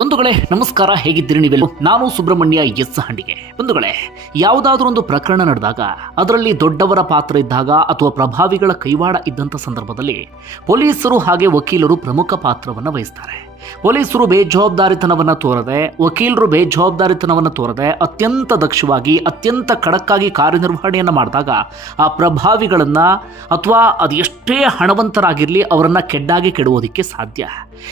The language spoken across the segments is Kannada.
ಬಂಧುಗಳೇ, ನಮಸ್ಕಾರ, ಹೇಗಿದ್ದೀರಿ ನೀವೆಲ್ಲೂ ನಾನು ಸುಬ್ರಹ್ಮಣ್ಯ ಎಸ್ ಹಂಡಿಗೆ. ಬಂಧುಗಳೇ ಯಾವುದಾದ್ರೂ ಒಂದು ಪ್ರಕರಣ ನಡೆದಾಗ, ಅದರಲ್ಲಿ ದೊಡ್ಡವರ ಪಾತ್ರ ಇದ್ದಾಗ ಅಥವಾ ಪ್ರಭಾವಿಗಳ ಕೈವಾಡ ಇದ್ದಂಥ ಸಂದರ್ಭದಲ್ಲಿ ಪೊಲೀಸರು ಹಾಗೆ ವಕೀಲರು ಪ್ರಮುಖ ಪಾತ್ರವನ್ನು ವಹಿಸ್ತಾರೆ. ಪೊಲೀಸರು ಬೇಜವಾಬ್ದಾರಿತನವನ್ನು ತೋರದೆ, ವಕೀಲರು ಬೇಜವಾಬ್ದಾರಿತನವನ್ನು ತೋರದೆ, ಅತ್ಯಂತ ದಕ್ಷವಾಗಿ, ಅತ್ಯಂತ ಖಡಕ್ಕಾಗಿ ಕಾರ್ಯನಿರ್ವಹಣೆಯನ್ನು ಮಾಡಿದಾಗ ಆ ಪ್ರಭಾವಿಗಳನ್ನ ಅಥವಾ ಅದು ಎಷ್ಟೇ ಹಣವಂತರಾಗಿರಲಿ ಅವರನ್ನು ಕೆಡ್ಡಾಗಿ ಕೆಡುವುದಕ್ಕೆ ಸಾಧ್ಯ.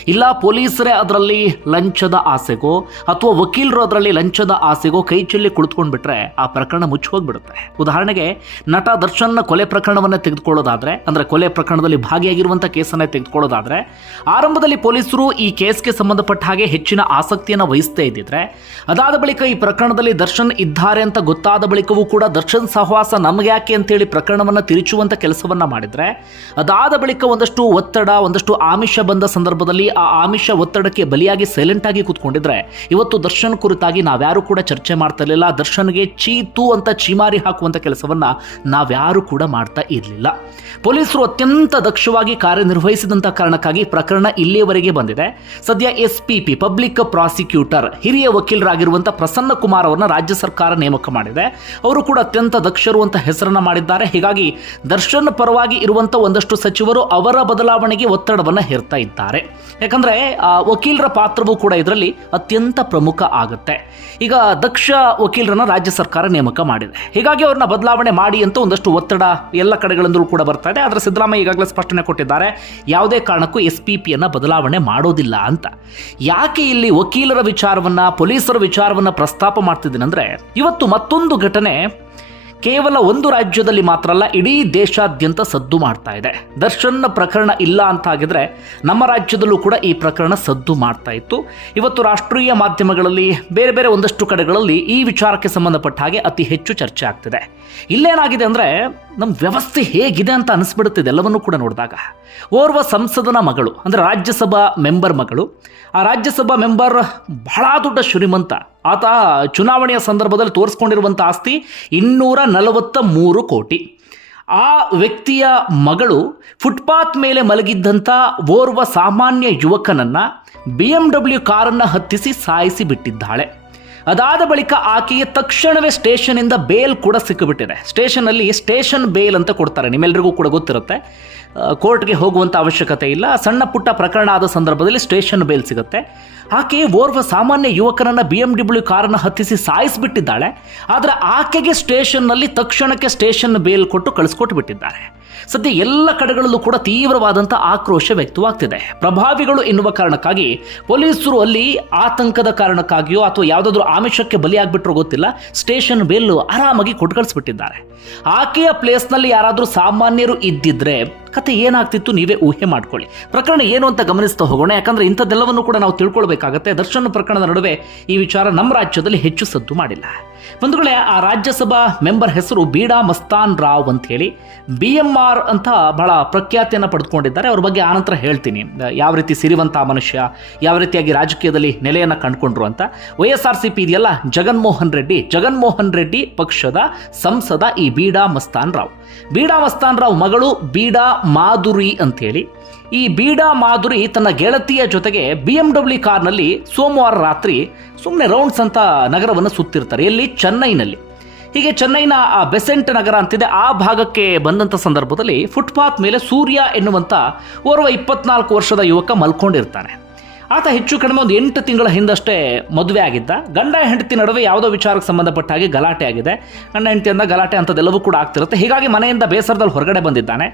ಇಲ್ಲ ಪೊಲೀಸರೇ ಅದರಲ್ಲಿ ಲಂಚದ ಆಸೆಗೋ, ಅಥವಾ ವಕೀಲರು ಅದರಲ್ಲಿ ಲಂಚದ ಆಸೆಗೋ ಕೈ ಚೆಲ್ಲಿ ಕುಳಿತುಕೊಂಡ್ಬಿಟ್ರೆ ಆ ಪ್ರಕರಣ ಮುಚ್ಚಿ ಹೋಗ್ಬಿಡುತ್ತೆ. ಉದಾಹರಣೆಗೆ, ನಟ ದರ್ಶನ್ನ ಕೊಲೆ ಪ್ರಕರಣವನ್ನು ತೆಗೆದುಕೊಳ್ಳೋದಾದರೆ, ಅಂದ್ರೆ ಕೊಲೆ ಪ್ರಕರಣದಲ್ಲಿ ಭಾಗಿಯಾಗಿರುವಂಥ ಕೇಸನ್ನೇ ತೆಗೆದುಕೊಳ್ಳೋದಾದ್ರೆ, ಆರಂಭದಲ್ಲಿ ಪೊಲೀಸರು ಈ ಕೇಸ್ಗೆ ಸಂಬಂಧಪಟ್ಟ ಹಾಗೆ ಹೆಚ್ಚಿನ ಆಸಕ್ತಿಯನ್ನು ವಹಿಸ್ತೇ ಇದ್ದಿದ್ರೆ, ಅದಾದ ಬಳಿಕ ಈ ಪ್ರಕರಣದಲ್ಲಿ ದರ್ಶನ್ ಇದ್ದಾರೆ ಅಂತ ಗೊತ್ತಾದ ಬಳಿಕವೂ ಕೂಡ ದರ್ಶನ್ ಸಹವಾಸ ನಮಗೆ ಯಾಕೆ ಅಂತೇಳಿ ಪ್ರಕರಣವನ್ನು ತಿರುಚುವಂತ ಕೆಲಸವನ್ನ ಮಾಡಿದರೆ, ಅದಾದ ಬಳಿಕ ಒಂದಷ್ಟು ಒತ್ತಡ, ಒಂದಷ್ಟು ಆಮಿಷ ಬಂದ ಸಂದರ್ಭದಲ್ಲಿ ಆ ಆಮಿಷ ಒತ್ತಡಕ್ಕೆ ಬಲಿಯಾಗಿ ಸೈಲೆಂಟ್ ಆಗಿ ಕೂತ್ಕೊಂಡಿದ್ರೆ, ಇವತ್ತು ದರ್ಶನ್ ಕುರಿತಾಗಿ ನಾವ್ಯಾರು ಕೂಡ ಚರ್ಚೆ ಮಾಡ್ತಾ ಇರಲಿಲ್ಲ. ದರ್ಶನ್ಗೆ ಚೀತು ಅಂತ ಚೀಮಾರಿ ಹಾಕುವಂತ ಕೆಲಸವನ್ನ ನಾವ್ಯಾರು ಕೂಡ ಮಾಡ್ತಾ ಇರಲಿಲ್ಲ. ಪೊಲೀಸರು ಅತ್ಯಂತ ದಕ್ಷವಾಗಿ ಕಾರ್ಯನಿರ್ವಹಿಸಿದಂಥ ಕಾರಣಕ್ಕಾಗಿ ಪ್ರಕರಣ ಇಲ್ಲಿಯವರೆಗೆ ಬಂದಿದೆ. ಸದ್ಯ S P P public prosecutor, ಹಿರಿಯ ವಕೀಲರಾಗಿರುವಂಥ ಪ್ರಸನ್ನ ಕುಮಾರ್ ಅವರನ್ನ ರಾಜ್ಯ ಸರ್ಕಾರ ನೇಮಕ ಮಾಡಿದೆ. ಅವರು ಕೂಡ ಅತ್ಯಂತ ದಕ್ಷರು ಅಂತ ಹೆಸರನ್ನ ಮಾಡಿದ್ದಾರೆ. ಹೀಗಾಗಿ ದರ್ಶನ್ ಪರವಾಗಿ ಇರುವಂಥ ಒಂದಷ್ಟು ಸಚಿವರು ಅವರ ಬದಲಾವಣೆಗೆ ಒತ್ತಡವನ್ನು ಹೇರ್ತಾ ಇದ್ದಾರೆ. ಯಾಕಂದ್ರೆ ವಕೀಲರ ಪಾತ್ರವೂ ಕೂಡ ಇದರಲ್ಲಿ ಅತ್ಯಂತ ಪ್ರಮುಖ ಆಗುತ್ತೆ. ಈಗ ದಕ್ಷ ವಕೀಲರನ್ನ ರಾಜ್ಯ ಸರ್ಕಾರ ನೇಮಕ ಮಾಡಿದೆ. ಹೀಗಾಗಿ ಅವ್ರನ್ನ ಬದಲಾವಣೆ ಮಾಡಿ ಅಂತ ಒಂದಷ್ಟು ಒತ್ತಡ ಎಲ್ಲ ಕಡೆಗಳಿಂದಲೂ ಕೂಡ ಬರ್ತಾ ಇದೆ. ಆದರೆ ಸಿದ್ದರಾಮಯ್ಯ ಈಗಾಗಲೇ ಸ್ಪಷ್ಟನೆ ಕೊಟ್ಟಿದ್ದಾರೆ. ಯಾವುದೇ ಕಾರಣಕ್ಕೂ ಎಸ್ ಪಿ ಪಿಯನ್ನು ಬದಲಾವಣೆ ಮಾಡೋದಿಲ್ಲ. ಅಂತ. ಯಾಕೆ ಇಲ್ಲಿ ವಕೀಲರ ವಿಚಾರವನ್ನ ಪೊಲೀಸರ ವಿಚಾರವನ್ನ ಪ್ರಸ್ತಾಪ ಮಾಡ್ತಿದ್ದೀನಂದ್ರೆ ಇವತ್ತು ಮತ್ತೊಂದು ಘಟನೆ ಕೇವಲ ಒಂದು ರಾಜ್ಯದಲ್ಲಿ ಮಾತ್ರ ಅಲ್ಲ, ಇಡೀ ದೇಶಾದ್ಯಂತ ಸದ್ದು ಮಾಡ್ತಾ ಇದೆ. ದರ್ಶನ್ ಪ್ರಕರಣ ಇಲ್ಲ ಅಂತ ಆಗಿದ್ರೆ ನಮ್ಮ ರಾಜ್ಯದಲ್ಲೂ ಕೂಡ ಈ ಪ್ರಕರಣ ಸದ್ದು ಮಾಡ್ತಾ ಇತ್ತು. ಇವತ್ತು ರಾಷ್ಟ್ರೀಯ ಮಾಧ್ಯಮಗಳಲ್ಲಿ, ಬೇರೆ ಬೇರೆ ಒಂದಷ್ಟು ಕಡೆಗಳಲ್ಲಿ ಈ ವಿಚಾರಕ್ಕೆ ಸಂಬಂಧಪಟ್ಟ ಹಾಗೆ ಅತಿ ಹೆಚ್ಚು ಚರ್ಚೆ ಆಗ್ತಿದೆ. ಇಲ್ಲೇನಾಗಿದೆ ಅಂದರೆ ನಮ್ಮ ವ್ಯವಸ್ಥೆ ಹೇಗಿದೆ ಅಂತ ಅನಿಸ್ಬಿಡುತ್ತಿದೆ ಎಲ್ಲವನ್ನೂ ಕೂಡ ನೋಡಿದಾಗ. ಓರ್ವ ಸಂಸದನ ಮಗಳು, ಅಂದರೆ ರಾಜ್ಯಸಭಾ ಮೆಂಬರ್ ಮಗಳು, ಆ ರಾಜ್ಯಸಭಾ ಮೆಂಬರ್ ಬಹಳ ದೊಡ್ಡ ಶ್ರೀಮಂತ ಆತ ಚುನಾವಣೆಯ ಸಂದರ್ಭದಲ್ಲಿ ತೋರಿಸ್ಕೊಂಡಿರುವಂಥ ಆಸ್ತಿ ಇನ್ನೂರ ನಲವತ್ತ ಮೂರು ಕೋಟಿ. ಆ ವ್ಯಕ್ತಿಯ ಮಗಳು ಫುಟ್ಪಾತ್ ಮೇಲೆ ಮಲಗಿದ್ದಂಥ ಓರ್ವ ಸಾಮಾನ್ಯ ಯುವಕನನ್ನು ಬಿ ಎಂ ಡಬ್ಲ್ಯೂ ಕಾರನ್ನು ಹತ್ತಿಸಿ ಸಾಯಿಸಿ ಬಿಟ್ಟಿದ್ದಾಳೆ. ಅದಾದ ಬಳಿಕ ಆಕೆಗೆ ತಕ್ಷಣವೇ ಸ್ಟೇಷನಿಂದ ಬೇಲ್ ಕೂಡ ಸಿಕ್ಕಿಬಿಟ್ಟಿದೆ. ಸ್ಟೇಷನಲ್ಲಿ ಸ್ಟೇಷನ್ ಬೇಲ್ ಅಂತ ಕೊಡ್ತಾರೆ. ನಿಮ್ಮೆಲ್ಲರಿಗೂ ಕೂಡ ಗೊತ್ತಿರುತ್ತೆ. ಕೋರ್ಟ್ಗೆ ಹೋಗುವಂಥ ಅವಶ್ಯಕತೆ ಇಲ್ಲ. ಸಣ್ಣ ಪುಟ್ಟ ಪ್ರಕರಣ ಆದ ಸಂದರ್ಭದಲ್ಲಿ ಸ್ಟೇಷನ್ ಬೇಲ್ ಸಿಗುತ್ತೆ. ಆಕೆ ಓರ್ವ ಸಾಮಾನ್ಯ ಯುವಕನನ್ನ ಬಿ ಎಂ ಡಬ್ಲ್ಯೂ ಕಾರನ್ನು ಹತ್ತಿಸಿ ಸಾಯಿಸಿಬಿಟ್ಟಿದ್ದಾಳೆ. ಆದರೆ ಆಕೆಗೆ ಸ್ಟೇಷನ್ನಲ್ಲಿ ತಕ್ಷಣಕ್ಕೆ ಸ್ಟೇಷನ್ ಬೇಲ್ ಕೊಟ್ಟು ಕಳಿಸ್ಕೊಟ್ಟು ಬಿಟ್ಟಿದ್ದಾರೆ. ಸದ್ಯ ಎಲ್ಲ ಕಡೆಗಳಲ್ಲೂ ಕೂಡ ತೀವ್ರವಾದಂಥ ಆಕ್ರೋಶ ವ್ಯಕ್ತವಾಗ್ತಿದೆ. ಪ್ರಭಾವಿಗಳು ಎನ್ನುವ ಕಾರಣಕ್ಕಾಗಿ ಪೊಲೀಸರು ಅಲ್ಲಿ ಆತಂಕದ ಕಾರಣಕ್ಕಾಗಿಯೋ ಅಥವಾ ಯಾವುದಾದ್ರೂ ಆಮಿಷಕ್ಕೆ ಬಲಿಯಾಗ್ಬಿಟ್ರೋ ಗೊತ್ತಿಲ್ಲ, ಸ್ಟೇಷನ್ ಬೇಲ್ ಆರಾಮಾಗಿ ಕೊಟ್ಟು ಕಳಿಸ್ಬಿಟ್ಟಿದ್ದಾರೆ ಆಕೆಯ ಪ್ಲೇಸ್ನಲ್ಲಿ ಯಾರಾದರೂ ಸಾಮಾನ್ಯರು ಇದ್ದಿದ್ರೆ ಕತೆ ಏನಾಗ್ತಿತ್ತು ನೀವೇ ಊಹೆ ಮಾಡ್ಕೊಳ್ಳಿ. ಪ್ರಕರಣ ಏನು ಅಂತ ಗಮನಿಸ್ತಾ ಹೋಗೋಣ, ಯಾಕಂದ್ರೆ ಇಂಥದ್ದೆಲ್ಲವನ್ನು ಕೂಡ ನಾವು ತಿಳ್ಕೊಳ್ಬೇಕಾಗತ್ತೆ. ದರ್ಶನ ಪ್ರಕರಣದ ನಡುವೆ ಈ ವಿಚಾರ ನಮ್ಮ ರಾಜ್ಯದಲ್ಲಿ ಹೆಚ್ಚು ಸದ್ದು ಮಾಡಿಲ್ಲ. ಬಂಧುಗಳೇ, ಆ ರಾಜ್ಯಸಭಾ ಮೆಂಬರ್ ಹೆಸರು ಬೀಡಾ ಮಸ್ತಾನ್ ರಾವ್ ಅಂತ ಹೇಳಿ ಬಿ ಎಂ ಆರ್ ಅಂತ ಬಹಳ ಪ್ರಖ್ಯಾತಿಯನ್ನು ಪಡೆದುಕೊಂಡಿದ್ದಾರೆ ಅವ್ರ ಬಗ್ಗೆ ಆನಂತರ ಹೇಳ್ತೀನಿ. ಯಾವ ರೀತಿ ಸಿರಿವಂತ ಮನುಷ್ಯ, ಯಾವ ರೀತಿಯಾಗಿ ರಾಜಕೀಯದಲ್ಲಿ ನೆಲೆಯನ್ನು ಕಂಡುಕೊಂಡ್ರು ಅಂತ. ವೈ ಸಿ ಪಿ ಇದೆಯಲ್ಲ, ಜಗನ್ಮೋಹನ್ ರೆಡ್ಡಿ. ಜಗನ್ಮೋಹನ್ ರೆಡ್ಡಿ ಪಕ್ಷದ ಸಂಸದ ಈ ಬೀಡಾ ಮಸ್ತಾನ್ ರಾವ್. ಬೀಡಾ ಮಸ್ತಾನ್ ರಾವ್ ಮಗಳು ಬೀಡಾ ಮಾಧುರಿ ಅಂತೇಳಿ. ಈ ಬೀಡಾ ಮಾಧುರಿ ತನ್ನ ಗೆಳತಿಯ ಜೊತೆಗೆ ಬಿ ಎಂ ಡಬ್ಲ್ಯೂ ಕಾರ್ನಲ್ಲಿ ಸೋಮವಾರ ರಾತ್ರಿ ಸುಮ್ಮನೆ ರೌಂಡ್ಸ್ ಅಂತ ನಗರವನ್ನು ಸುತ್ತಿರ್ತಾರೆ, ಎಲ್ಲಿ? ಚೆನ್ನೈನಲ್ಲಿ. ಹೀಗೆ ಚೆನ್ನೈನ ಆ ಬೆಸೆಂಟ್ ನಗರ ಅಂತಿದೆ. ಆ ಭಾಗಕ್ಕೆ ಬಂದಂಥ ಸಂದರ್ಭದಲ್ಲಿ ಫುಟ್ಪಾತ್ ಮೇಲೆ ಸೂರ್ಯ ಎನ್ನುವಂಥ ಓರ್ವ ಇಪ್ಪತ್ನಾಲ್ಕು ವರ್ಷದ ಯುವಕ ಮಲ್ಕೊಂಡಿರ್ತಾನೆ. ಆತ ಹೆಚ್ಚು ಕಡಿಮೆ ಒಂದು ಎಂಟು ತಿಂಗಳ ಹಿಂದಷ್ಟೇ ಮದುವೆ ಆಗಿದ್ದ. ಗಂಡ ಹೆಂಡತಿ ನಡುವೆ ಯಾವುದೋ ವಿಚಾರಕ್ಕೆ ಸಂಬಂಧಪಟ್ಟ ಹಾಗೆ ಗಲಾಟೆ ಆಗಿದೆ. ಗಂಡ ಹೆಂಡತಿಯಿಂದ ಗಲಾಟೆ ಅಂಥದ್ದೆಲ್ಲವೂ ಕೂಡ ಆಗ್ತಿರುತ್ತೆ. ಹೀಗಾಗಿ ಮನೆಯಿಂದ ಬೇಸರದಲ್ಲಿ ಹೊರಗಡೆ ಬಂದಿದ್ದಾನೆ.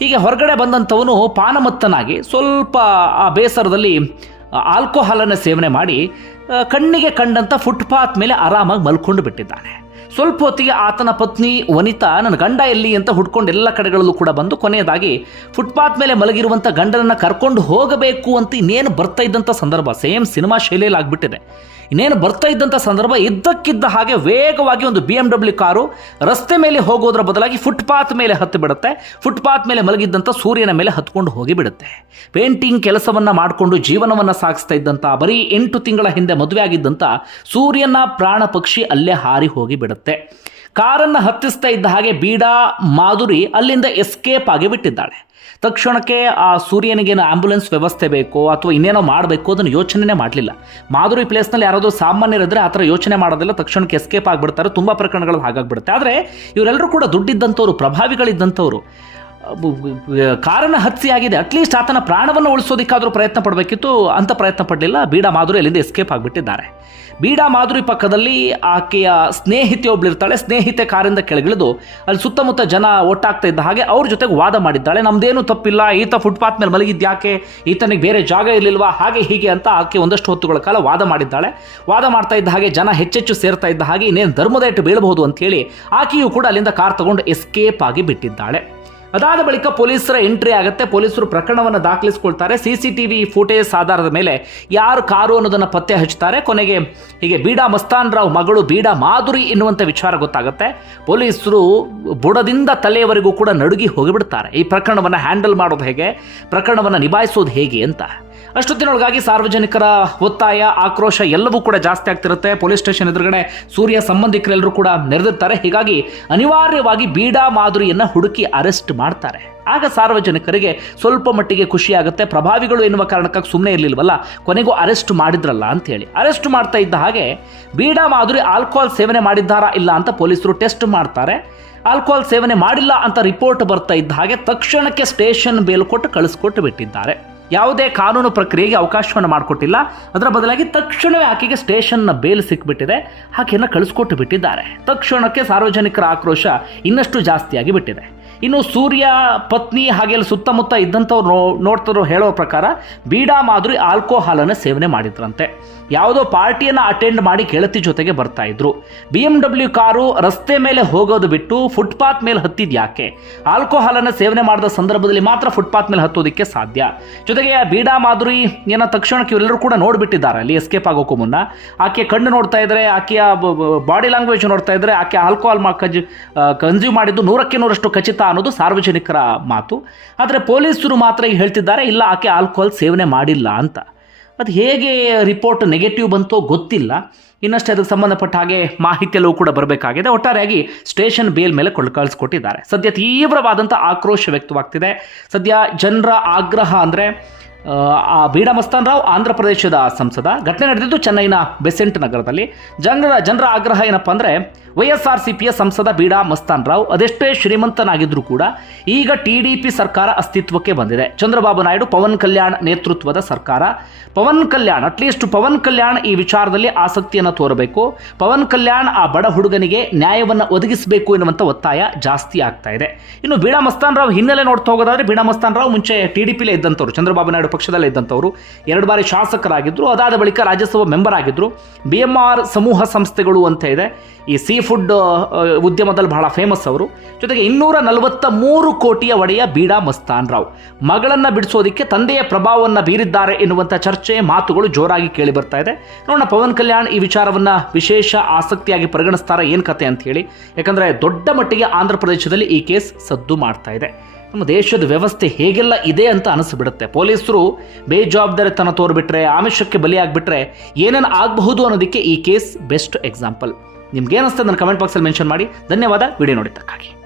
ಹೀಗೆ ಹೊರಗಡೆ ಬಂದಂಥವನು ಪಾನಮತ್ತನಾಗಿ ಸ್ವಲ್ಪ ಆ ಬೇಸರದಲ್ಲಿ ಆಲ್ಕೋಹಾಲನ್ನು ಸೇವನೆ ಮಾಡಿ ಕಣ್ಣಿಗೆ ಕಂಡಂಥ ಫುಟ್ಪಾತ್ ಮೇಲೆ ಆರಾಮಾಗಿ ಮಲ್ಕೊಂಡು ಬಿಟ್ಟಿದ್ದಾನೆ. ಸ್ವಲ್ಪ ಹೊತ್ತಿಗೆ ಆತನ ಪತ್ನಿ ವನಿತಾ, ನನ್ನ ಗಂಡ ಎಲ್ಲಿ? ಅಂತ ಹುಡ್ಕೊಂಡು ಎಲ್ಲ ಕಡೆಗಳಲ್ಲೂ ಕೂಡ ಬಂದು ಕೊನೆಯದಾಗಿ, ಫುಟ್ಪಾತ್ ಮೇಲೆ ಮಲಗಿರುವಂಥ ಗಂಡನನ್ನು ಕರ್ಕೊಂಡು ಹೋಗಬೇಕು ಅಂತ ಇನ್ನೇನು ಬರ್ತಾ ಇದ್ದಂಥ ಸಂದರ್ಭ. ಸೇಮ್ ಸಿನಿಮಾ ಶೈಲಿಯಲ್ಲಿ ಆಗ್ಬಿಟ್ಟಿದೆ ಇನ್ನೇನು ಬರ್ತಾ ಇದ್ದಂಥ ಸಂದರ್ಭ ಇದ್ದಕ್ಕಿದ್ದ ಹಾಗೆ ವೇಗವಾಗಿ ಒಂದು ಬಿ ಎಂ ಡಬ್ಲ್ಯೂ ಕಾರು ರಸ್ತೆ ಮೇಲೆ ಹೋಗೋದ್ರ ಬದಲಾಗಿ ಫುಟ್ಪಾತ್ ಮೇಲೆ ಹತ್ತಿ ಬಿಡುತ್ತೆ ಫುಟ್ಪಾತ್ ಮೇಲೆ ಮಲಗಿದ್ದಂಥ ಸೂರ್ಯನ ಮೇಲೆ ಹತ್ಕೊಂಡು ಹೋಗಿ ಬಿಡುತ್ತೆ ಪೇಂಟಿಂಗ್ ಕೆಲಸವನ್ನು ಮಾಡಿಕೊಂಡು ಜೀವನವನ್ನು ಸಾಗಿಸ್ತಾ ಇದ್ದಂಥ ಬರೀ ಎಂಟು ತಿಂಗಳ ಹಿಂದೆ ಮದುವೆ ಆಗಿದ್ದಂಥ ಸೂರ್ಯನ ಪ್ರಾಣ ಪಕ್ಷಿ ಅಲ್ಲೇ ಹಾರಿ ಹೋಗಿ ಬಿಡುತ್ತೆ ಕಾರನ್ನು ಹತ್ತಿಸ್ತಾ ಇದ್ದ ಹಾಗೆ ಬೀಡಾ ಮಾಧುರಿ ಅಲ್ಲಿಂದ ಎಸ್ಕೇಪ್ ಆಗಿ ಬಿಟ್ಟಿದ್ದಾಳೆ. ತಕ್ಷಣಕ್ಕೆ ಆ ಸೂರ್ಯನಿಗೇನು ಆಂಬ್ಯುಲೆನ್ಸ್ ವ್ಯವಸ್ಥೆ ಬೇಕು ಅಥವಾ ಇನ್ನೇನೋ ಮಾಡಬೇಕು ಅದನ್ನು ಯೋಚನೆ ಮಾಡಲಿಲ್ಲ. ಮಾಧುರಿ ಪ್ಲೇಸ್ನಲ್ಲಿ ಯಾರಾದರೂ ಸಾಮಾನ್ಯರಿದ್ರೆ ಆ ಥರ ಯೋಚನೆ ಮಾಡೋದಿಲ್ಲ ತಕ್ಷಣಕ್ಕೆ ಎಸ್ಕೇಪ್ ಆಗಿಬಿಡ್ತಾರೆ. ತುಂಬ ಪ್ರಕರಣಗಳು ಹಾಗಾಗ್ಬಿಡುತ್ತೆ. ಆದರೆ ಇವರೆಲ್ಲರೂ ಕೂಡ ದುಡ್ಡಿದ್ದಂಥವ್ರು, ಪ್ರಭಾವಿಗಳಿದ್ದಂಥವ್ರು. ಕಾರನ್ನ ಹತ್ಯೆ ಆಗಿದೆ ಅಟ್ಲೀಸ್ಟ್ ಆತನ ಪ್ರಾಣವನ್ನು ಉಳಿಸೋದಕ್ಕಾದರೂ ಪ್ರಯತ್ನ ಪಡಬೇಕಿತ್ತು. ಅಂತ ಪ್ರಯತ್ನ ಪಡಲಿಲ್ಲ. ಬೀಡಾ ಮಾಧುರಿ ಅಲ್ಲಿಂದ ಎಸ್ಕೇಪ್ ಆಗಿಬಿಟ್ಟಿದ್ದಾರೆ. ಬೀಡಾ ಮಾಧುರಿ ಪಕ್ಕದಲ್ಲಿ ಆಕೆಯ ಸ್ನೇಹಿತೆ ಒಬ್ಳಿರ್ತಾಳೆ ಸ್ನೇಹಿತೆ ಕಾರಿಂದ ಕೆಳಗಿಳಿದು ಅಲ್ಲಿ ಸುತ್ತಮುತ್ತ ಜನ ಒಟ್ಟಾಗ್ತಾ ಇದ್ದ ಹಾಗೆ ಅವ್ರ ಜೊತೆಗೆ ವಾದ ಮಾಡಿದ್ದಾಳೆ. ನಮ್ದೇನು ತಪ್ಪಿಲ್ಲ. ಈತ ಫುಟ್ಪಾತ್ ಮೇಲೆ ಮಲಗಿದ್ಯಾಕೆ ಈತನಿಗೆ ಬೇರೆ ಜಾಗ ಇರಲಿಲ್ವಾ? ಹಾಗೆ ಹೀಗೆ ಅಂತ ಆಕೆ ಒಂದಷ್ಟು ಹೊತ್ತುಗಳ ಕಾಲ ವಾದ ಮಾಡಿದ್ದಾಳೆ. ವಾದ ಮಾಡ್ತಾ ಇದ್ದ ಹಾಗೆ ಜನ ಹೆಚ್ಚೆಚ್ಚು ಸೇರ್ತಾ ಇದ್ದ ಹಾಗೆ ಇನ್ನೇನು ಧರ್ಮದ ಇಟ್ಟು ಬೀಳಬಹುದು ಅಂತ ಹೇಳಿ ಆಕೆಯು ಕೂಡ ಅಲ್ಲಿಂದ ಕಾರ್ ತಗೊಂಡು ಎಸ್ಕೇಪ್ ಆಗಿ ಬಿಟ್ಟಿದ್ದಾಳೆ. ಅದಾದ ಬಳಿಕ ಪೊಲೀಸರ ಎಂಟ್ರಿ ಆಗುತ್ತೆ. ಪೊಲೀಸರು ಪ್ರಕರಣವನ್ನು ದಾಖಲಿಸಿಕೊಳ್ತಾರೆ. C C T V footage ಆಧಾರದ ಮೇಲೆ ಯಾರು ಕಾರು ಅನ್ನೋದನ್ನು ಪತ್ತೆ ಹಚ್ಚುತ್ತಾರೆ. ಕೊನೆಗೆ ಹೀಗೆ ಬೀಡಾ ಮಸ್ತಾನ್ ರಾವ್ ಮಗಳು ಬೀಡಾ ಮಾಧುರಿ ಎನ್ನುವಂಥ ವಿಚಾರ ಗೊತ್ತಾಗುತ್ತೆ. ಪೊಲೀಸರು ಬುಡದಿಂದ ತಲೆಯವರೆಗೂ ಕೂಡ ನಡುಗಿ ಹೋಗಿಬಿಡ್ತಾರೆ. ಈ ಪ್ರಕರಣವನ್ನು ಹ್ಯಾಂಡಲ್ ಮಾಡೋದು ಹೇಗೆ? ಪ್ರಕರಣವನ್ನು ನಿಭಾಯಿಸೋದು ಹೇಗೆ ಅಂತ. ಅಷ್ಟೊತ್ತಿನೊಳಗಾಗಿ ಸಾರ್ವಜನಿಕರ ಒತ್ತಾಯ, ಆಕ್ರೋಶ ಎಲ್ಲವೂ ಕೂಡ ಜಾಸ್ತಿ ಆಗ್ತಿರುತ್ತೆ. ಪೊಲೀಸ್ ಸ್ಟೇಷನ್ ಎದುರುಗಡೆ ಸೂರ್ಯ ಸಂಬಂಧಿಕರೆಲ್ಲರೂ ಕೂಡ ನೆರೆದಿರ್ತಾರೆ. ಹೀಗಾಗಿ ಅನಿವಾರ್ಯವಾಗಿ ಬೀಡಾ ಮಾಧುರಿಯನ್ನು ಹುಡುಕಿ ಅರೆಸ್ಟ್ ಮಾಡ್ತಾರೆ. ಆಗ ಸಾರ್ವಜನಿಕರಿಗೆ ಸ್ವಲ್ಪ ಮಟ್ಟಿಗೆ ಖುಷಿಯಾಗುತ್ತೆ ಪ್ರಭಾವಿಗಳು ಎನ್ನುವ ಕಾರಣಕ್ಕಾಗಿ ಸುಮ್ಮನೆ ಇರಲಿಲ್ವಲ್ಲ, ಕೊನೆಗೂ ಅರೆಸ್ಟ್ ಮಾಡಿದ್ರಲ್ಲ ಅಂತೇಳಿ. ಅರೆಸ್ಟ್ ಮಾಡ್ತಾ ಇದ್ದ ಹಾಗೆ ಬೀಡಾ ಮಾಧುರಿ ಆಲ್ಕೋಹಾಲ್ ಸೇವನೆ ಮಾಡಿದ್ದಾರಾ ಇಲ್ಲ ಅಂತ ಪೊಲೀಸರು ಟೆಸ್ಟ್ ಮಾಡ್ತಾರೆ. ಆಲ್ಕೋಹಾಲ್ ಸೇವನೆ ಮಾಡಿಲ್ಲ ಅಂತ ರಿಪೋರ್ಟ್ ಬರ್ತಾ ಇದ್ದ ಹಾಗೆ ತಕ್ಷಣಕ್ಕೆ ಸ್ಟೇಷನ್ ಬೇಲ್ ಕೊಟ್ಟು ಕಳಿಸ್ಕೊಟ್ಟು ಬಿಟ್ಟಿದ್ದಾರೆ. ಯಾವುದೇ ಕಾನೂನು ಪ್ರಕ್ರಿಯೆಗೆ ಅವಕಾಶವನ್ನು ಮಾಡಿಕೊಟ್ಟಿಲ್ಲ. ಅದರ ಬದಲಾಗಿ ತಕ್ಷಣವೇ ಆಕೆಗೆ ಸ್ಟೇಷನ್ನ ಬೇಲ್ ಸಿಕ್ಬಿಟ್ಟಿದೆ. ಆಕೆಯನ್ನು ಕಳಿಸ್ಕೊಟ್ಟು ಬಿಟ್ಟಿದ್ದಾರೆ. ತಕ್ಷಣಕ್ಕೆ ಸಾರ್ವಜನಿಕರ ಆಕ್ರೋಶ ಇನ್ನಷ್ಟು ಜಾಸ್ತಿಯಾಗಿ ಬಿಟ್ಟಿದೆ. ಇನ್ನು ಸೂರ್ಯ ಪತ್ನಿ ಹಾಗೆ ಸುತ್ತಮುತ್ತ ಇದ್ದಂಥವ್ರು ನೋ ನೋಡ್ತಾರೋ ಹೇಳೋ ಪ್ರಕಾರ ಬೀಡಾ ಮಾಧುರಿ ಆಲ್ಕೋಹಾಲನ್ನು ಸೇವನೆ ಮಾಡಿದ್ರಂತೆ. ಯಾವುದೋ ಪಾರ್ಟಿಯನ್ನು ಅಟೆಂಡ್ ಮಾಡಿ ಗೆಳತಿ ಜೊತೆಗೆ ಬರ್ತಾ ಇದ್ರು. ಬಿ ಎಂ ಡಬ್ಲ್ಯೂ ಕಾರು ರಸ್ತೆ ಮೇಲೆ ಹೋಗೋದು ಬಿಟ್ಟು ಫುಟ್ಪಾತ್ ಮೇಲೆ ಹತ್ತಿದ್ ಯಾಕೆ? ಆಲ್ಕೋಹಾಲನ್ನು ಸೇವನೆ ಮಾಡಿದ ಸಂದರ್ಭದಲ್ಲಿ ಮಾತ್ರ ಫುಟ್ಪಾತ್ ಮೇಲೆ ಹತ್ತೋದಕ್ಕೆ ಸಾಧ್ಯ. ಜೊತೆಗೆ ಬೀಡಾ ಮಾದರಿ ಏನೋ ತಕ್ಷಣಕ್ಕೆ ಇವರೆಲ್ಲರೂ ಕೂಡ ನೋಡಿಬಿಟ್ಟಿದ್ದಾರೆ ಅಲ್ಲಿ ಎಸ್ಕೇಪ್ ಆಗೋಕ್ಕೂ ಮುನ್ನ. ಆಕೆ ಕಣ್ಣು ನೋಡ್ತಾ ಇದ್ರೆ, ಆಕೆಯ ಬಾಡಿ ಲ್ಯಾಂಗ್ವೇಜ್ ನೋಡ್ತಾ ಇದ್ರೆ, ಆಕೆ ಆಲ್ಕೋಹಾಲ್ ಕನ್ಸ್ಯೂಮ್ ಮಾಡಿದ್ದು ನೂರಕ್ಕೆ ನೂರಷ್ಟು ಖಚಿತ ಅನ್ನೋದು ಸಾರ್ವಜನಿಕರ ಮಾತು. ಆದರೆ ಪೊಲೀಸರು ಮಾತ್ರ ಹೇಳ್ತಿದ್ದಾರೆ, ಇಲ್ಲ, ಆಕೆ ಆಲ್ಕೋಹಾಲ್ ಸೇವನೆ ಮಾಡಿಲ್ಲ ಅಂತ. ಅದು ಹೇಗೆ ರಿಪೋರ್ಟ್ ನೆಗೆಟಿವ್ ಬಂತೋ ಗೊತ್ತಿಲ್ಲ. ಇನ್ನಷ್ಟೇ ಅದಕ್ಕೆ ಸಂಬಂಧಪಟ್ಟ ಹಾಗೆ ಮಾಹಿತಿಯಲ್ಲೂ ಕೂಡ ಬರಬೇಕಾಗಿದೆ. ಒಟ್ಟಾರೆಯಾಗಿ ಸ್ಟೇಷನ್ ಬೇಲ್ ಮೇಲೆ ಕಳ್ಕಳಿಸ್ಕೊಟ್ಟಿದ್ದಾರೆ ಸದ್ಯ ತೀವ್ರವಾದಂಥ ಆಕ್ರೋಶ ವ್ಯಕ್ತವಾಗ್ತಿದೆ. ಸದ್ಯ ಜನರ ಆಗ್ರಹ ಅಂದರೆ ಆ ಬೀಡ ಮಸ್ತಾನ್ ರಾವ್ ಆಂಧ್ರ ಪ್ರದೇಶದ ಸಂಸದ. ಘಟನೆ ನಡೆದಿದ್ದು ಚೆನ್ನೈನ ಬೆಸೆಂಟ್ ನಗರದಲ್ಲಿ. ಜನರ ಜನರ ಆಗ್ರಹ ಏನಪ್ಪ ಅಂದರೆ ವೈ ಸಿ ಪಿಯ ಸಂಸದ ಬೀಡಾ ಮಸ್ತಾನ್ ರಾವ್ ಅದೆಷ್ಟೇ ಶ್ರೀಮಂತನಾಗಿದ್ದರೂ ಕೂಡ ಈಗ ಟಿ ಡಿ ಪಿ ಸರ್ಕಾರ ಅಸ್ತಿತ್ವಕ್ಕೆ ಬಂದಿದೆ. ಚಂದ್ರಬಾಬು ನಾಯ್ಡು ಪವನ್ ಕಲ್ಯಾಣ್ ನೇತೃತ್ವದ ಸರ್ಕಾರ. ಪವನ್ ಕಲ್ಯಾಣ್ ಅಟ್ಲೀಸ್ಟ್ ಪವನ್ ಕಲ್ಯಾಣ್ ಈ ವಿಚಾರದಲ್ಲಿ ಆಸಕ್ತಿಯನ್ನು ತೋರಬೇಕು. ಪವನ್ ಕಲ್ಯಾಣ್ ಆ ಬಡ ಹುಡುಗನಿಗೆ ನ್ಯಾಯವನ್ನು ಒದಗಿಸಬೇಕು ಎನ್ನುವಂಥ ಒತ್ತಾಯ ಜಾಸ್ತಿ ಆಗ್ತಾ ಇದೆ. ಇನ್ನು ಬೀಡಾ ಮಸ್ತಾನ್ ರಾವ್ ಹಿನ್ನೆಲೆ ನೋಡ್ತಾ ಹೋಗೋದಾದ್ರೆ ಬೀಡಾ ಮಸ್ತಾನ್ ರಾವ್ ಮುಂಚೆ ಟಿ ಡಿ ಪಿಲೇ ಇದ್ದಂಥವ್ರು ಚಂದ್ರಬಾಬು ನಾಯ್ಡು ಪಕ್ಷದಲ್ಲೇ ಇದ್ದಂಥವ್ರು. ಎರಡು ಬಾರಿ ಶಾಸಕರಾಗಿದ್ದರು ಅದಾದ ಬಳಿಕ ರಾಜ್ಯಸಭಾ ಮೆಂಬರ್ ಆಗಿದ್ದರು ಬಿ ಎಂ ಆರ್ ಸಮೂಹ ಸಂಸ್ಥೆಗಳು ಅಂತ ಇದೆ. ಈ ಸೀ ಫುಡ್ ಉದ್ಯಮದಲ್ಲಿ ಬಹಳ ಫೇಮಸ್ ಅವರು. ಜೊತೆಗೆ ಇನ್ನೂರ ನಲವತ್ತ ಮೂರು ಕೋಟಿಯ ಒಡೆಯ ಬೀಡಾ ಮಸ್ತಾನ್ ರಾವ್. ಮಗಳನ್ನು ಬಿಡಿಸೋದಕ್ಕೆ ತಂದೆಯ ಪ್ರಭಾವವನ್ನು ಬೀರಿದ್ದಾರೆ ಎನ್ನುವಂಥ ಚರ್ಚೆ, ಮಾತುಗಳು ಜೋರಾಗಿ ಕೇಳಿ ಬರ್ತಾ ಇದೆ. ನೋಡೋಣ, ಪವನ್ ಕಲ್ಯಾಣ್ ಈ ವಿಚಾರವನ್ನು ವಿಶೇಷ ಆಸಕ್ತಿಯಾಗಿ ಪರಿಗಣಿಸ್ತಾರೆ ಏನು ಕತೆ ಅಂತ ಹೇಳಿ. ಯಾಕಂದರೆ ದೊಡ್ಡ ಮಟ್ಟಿಗೆ ಆಂಧ್ರ ಪ್ರದೇಶದಲ್ಲಿ ಈ ಕೇಸ್ ಸದ್ದು ಮಾಡ್ತಾ ಇದೆ. ನಮ್ಮ ದೇಶದ ವ್ಯವಸ್ಥೆ ಹೇಗೆಲ್ಲ ಇದೆ ಅಂತ ಅನಿಸ್ಬಿಡುತ್ತೆ. ಪೊಲೀಸರು ಬೇಜವಾಬ್ದಾರಿತನ ತೋರ್ಬಿಟ್ರೆ, ಆಮಿಷಕ್ಕೆ ಬಲಿಯಾಗ್ಬಿಟ್ರೆ ಏನೇನು ಆಗಬಹುದು ಅನ್ನೋದಕ್ಕೆ ಈ ಕೇಸ್ ಬೆಸ್ಟ್ ಎಕ್ಸಾಂಪಲ್. ನಿಮ್ಗೆ ಏನಿಸ್ತದೆ ನನ್ನ ಕಮೆಂಟ್ ಬಾಕ್ಸಲ್ಲಿ ಮೆನ್ಷನ್ ಮಾಡಿ. ಧನ್ಯವಾದ. ವಿಡಿಯೋ ನೋಡಿದ್ದಕ್ಕಾಗಿ.